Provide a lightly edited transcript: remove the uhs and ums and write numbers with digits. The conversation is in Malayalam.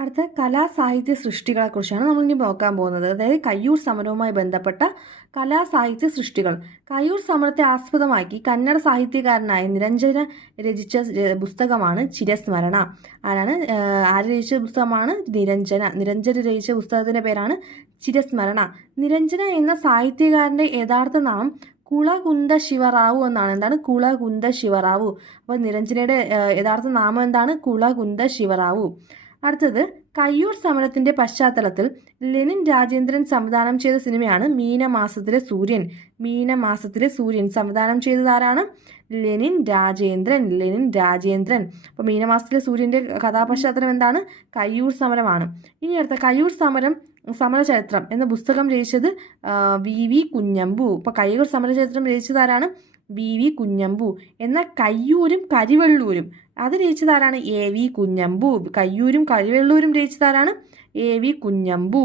അടുത്ത കലാസാഹിത്യ സൃഷ്ടികളെക്കുറിച്ചാണ് നമ്മൾ ഇനി നോക്കാൻ പോകുന്നത്. അതായത് കയ്യൂർ സമരവുമായി ബന്ധപ്പെട്ട കലാസാഹിത്യ സൃഷ്ടികൾ. കയ്യൂർ സമരത്തെ ആസ്പദമാക്കി കന്നഡ സാഹിത്യകാരനായ നിരഞ്ജന രചിച്ച പുസ്തകമാണ് ചിരസ്മരണ. ആര് രചിച്ച പുസ്തകമാണ്? നിരഞ്ജന രചിച്ച പുസ്തകത്തിന്റെ പേരാണ് ചിരസ്മരണ. നിരഞ്ജന എന്ന സാഹിത്യകാരന്റെ യഥാർത്ഥ നാമം കുളകുന്ദ ശിവറാവു എന്നാണ്. എന്താണ്? കുളകുന്ദ ശിവറാവു. അപ്പോൾ നിരഞ്ജനയുടെ യഥാർത്ഥ നാമം എന്താണ്? കുളകുന്ദ ശിവറാവു. അടുത്തത്, കയ്യൂർ സമരത്തിന്റെ പശ്ചാത്തലത്തിൽ ലെനിൻ രാജേന്ദ്രൻ സംവിധാനം ചെയ്ത സിനിമയാണ് മീനമാസത്തിലെ സൂര്യൻ. മീനമാസത്തിലെ സൂര്യൻ സംവിധാനം ചെയ്തത് ആരാണ്? ലെനിൻ രാജേന്ദ്രൻ. അപ്പോൾ മീനമാസത്തിലെ സൂര്യന്റെ കഥാപശ്ചാത്തലം എന്താണ്? കയ്യൂർ സമരമാണ്. ഇനി അടുത്ത, കയ്യൂർ സമരചരിത്രം എന്ന പുസ്തകം രചിച്ചത് വി കുഞ്ഞമ്പു. അപ്പോൾ കയ്യൂർ സമരചരിത്രം രചിച്ചത് ആരാണ്? വി കുഞ്ഞമ്പു. എന്നാൽ കയ്യൂരും കരിവെള്ളൂരും അത് രചിച്ചതാരാണ്? A V Kunhambu. കയ്യൂരും കരിവെള്ളൂരും രചിച്ചതാരാണ്? A V Kunhambu.